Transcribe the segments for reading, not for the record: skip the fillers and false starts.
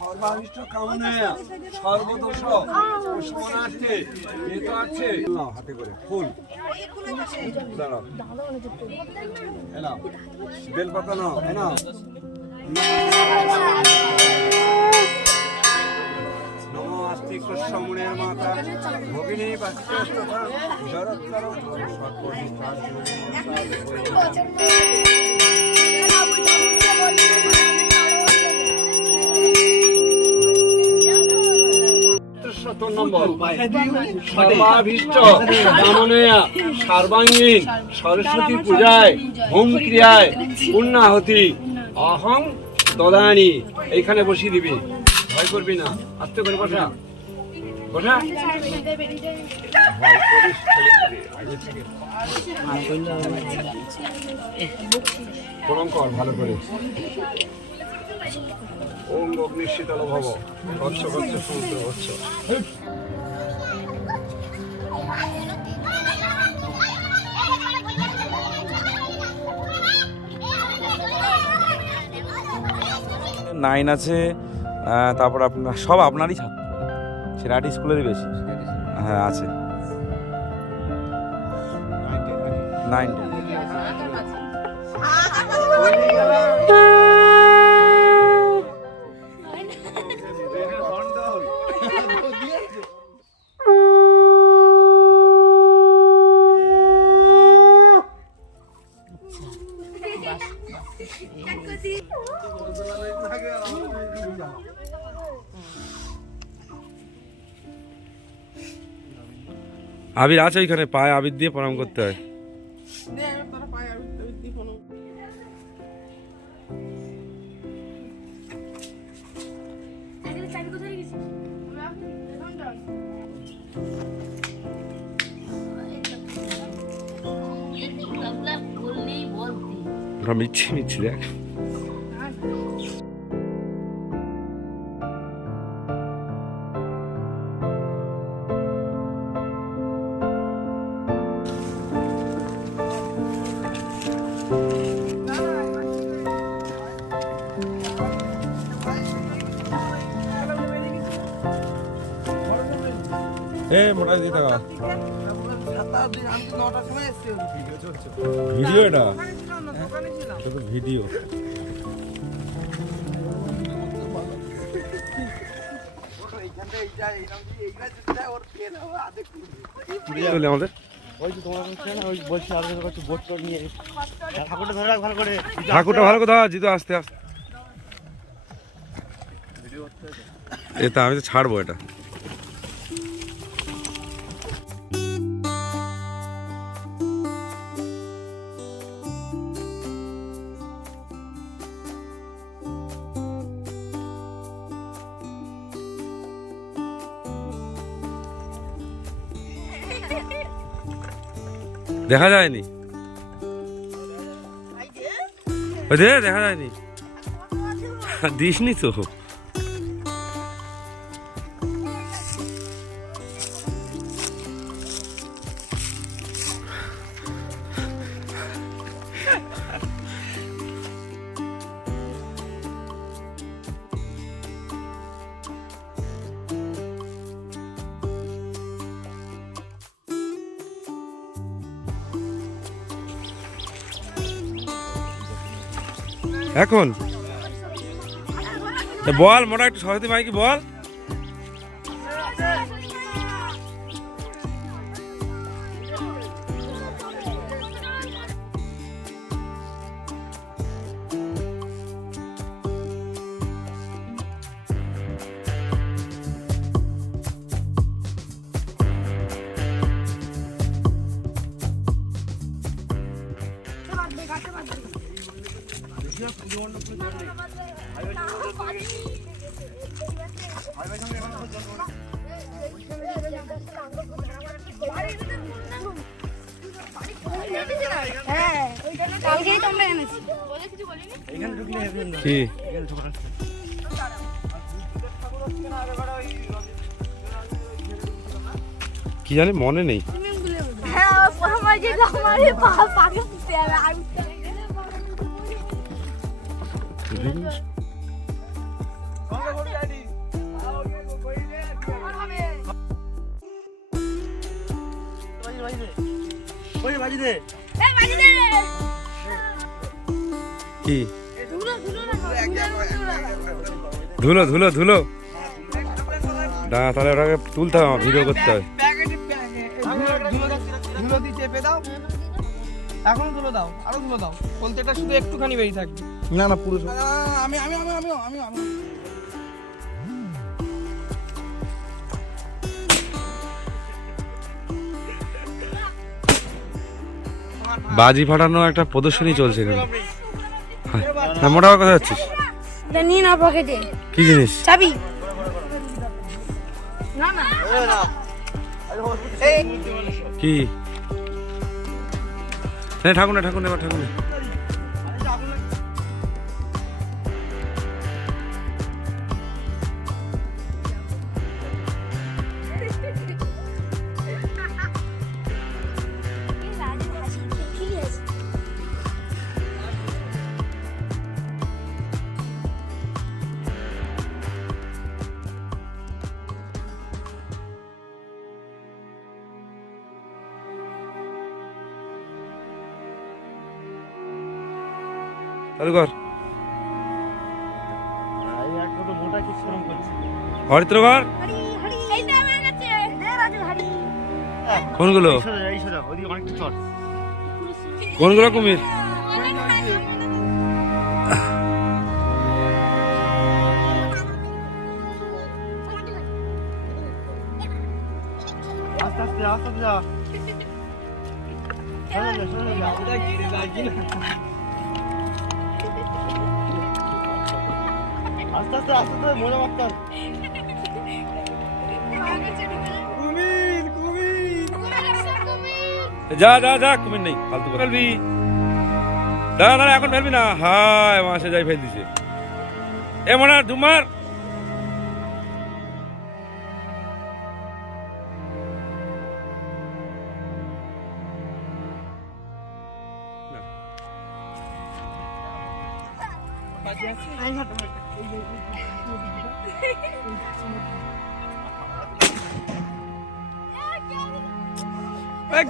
সর্বাভিষ্ট কামনায়া সর্বদোষ শোনাচ্ছে যেটা আছে হাতে করে ফুল দাঁড়াও এনাও বেলপাতা নাও এনাও নমো আস্তি কৃষ্ণমুনের মাতা ভগিনী বাচ্চা জড়ৎকর সর্বাভীষ্ট কামনায়া সর্বাঙ্গীন সরস্বতী পূজায় হোম ক্রিয়ায় পূর্ণাহতি অহং দদানি। এইখানে বসিয়ে দিবি, ভয় করবি না, আস্তে করে বসা বসা। প্রণাম কর ভালো করে। ওম অগ্নি শীতল ভব গচ্ছ গচ্ছ সমুদ্র গচ্ছ। নাইন আছে, তারপর আপনার সব আপনারই ছাত্র, সেরাটি স্কুলেরই বেশি। হ্যাঁ আছে 9 10। আবির আছে ওইখানে, পায়ে আবির দিয়ে প্রণাম করতে হয়। মিচ্ছি মিচ্ছি দেখ। মোটা দিয়ে থাকা ভিডিও, এটা ভিডিও। আমাদের ঠাকুরটা ভালো কথা জিতো, আস্তে আস্তে। এটা আমি তো ছাড়বো এটা। দেখা যায়নি, দেখা যায়নি, দিসনি তো। এখন বল মোটা একটু সরস্বতী মাইকে বল। কি জানি মনে নেই। আমার যেটা আমার পাকে দিতে হবে আমি ওই বাজি দে এই বাজি দে কি ধুলো ধুলো না ধুলো ধুলো ধুলো না তাহলে ওটাকে তুলতে হবে আমার, ভিডিও করতে হবে। ধুলো দিয়ে চেপে দাও, এখন ধুলো দাও, আরো ধুলো দাও, কোলতেটা শুধু একটুখানি বেরিয়ে থাকবে। না না পুরো আমি আমি আমি আমি আমি আমি বাজি ফাটানো একটা প্রদর্শনী চলছে এখানে। হ্যাঁ মোটা কথা যাচ্ছিস জানি না পকেটে কি জিনিস? চাবি না না কি ঠাকুর না ঠাকুর এবার ঠাকুর না। ঠিক আছে চালু কর হরিত্র কর। হরি হরি এইটা আমার কাছে দে রাজু হরি কোনগুলো কোনগুলো কুমির? আস্তে আস্তে আস্তে যা, শোনা যা, শোনা যা, এটা গিরে লাগি না, আস্তে আস্তে আস্তে মজা মারতে হবে। কুমির কুমির যা যা যা কুমির নেই ফালতু করে ফেলবি। দাঁড়া দাঁড়া এখন ফেলবি না। হায় মাসে যাই ফেল দিছে এ মনে হয় ধুমার।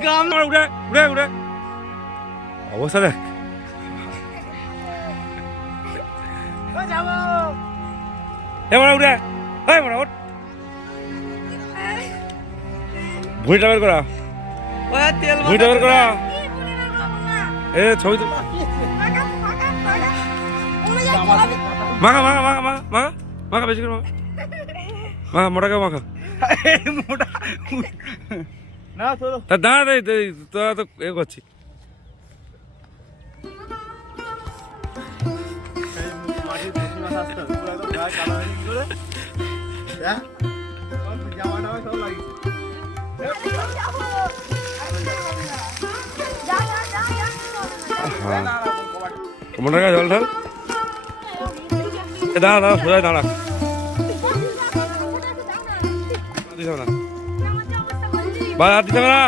গাম উড়ে উড়ে উড়ে অবস্থা দেখ। যাবো এবার উড়ে হয় মোটা ওঠ ভুঁড়িটা বের করা, ওই তেল ভুঁড়িটা বের করা। এ ছবি তো মাখা মাখা মাখা মাখা মাখা মাখা বেশি করে মাখা মাখা মোটাকে মাখা। মোটা না তোর তা দাঁড়া তোরা তো এ করছি। মোটা জল ঢাল। দাঁড়া দাঁড়া সোজা দাঁড়া দিতে হবে না বা দিতে হবে না।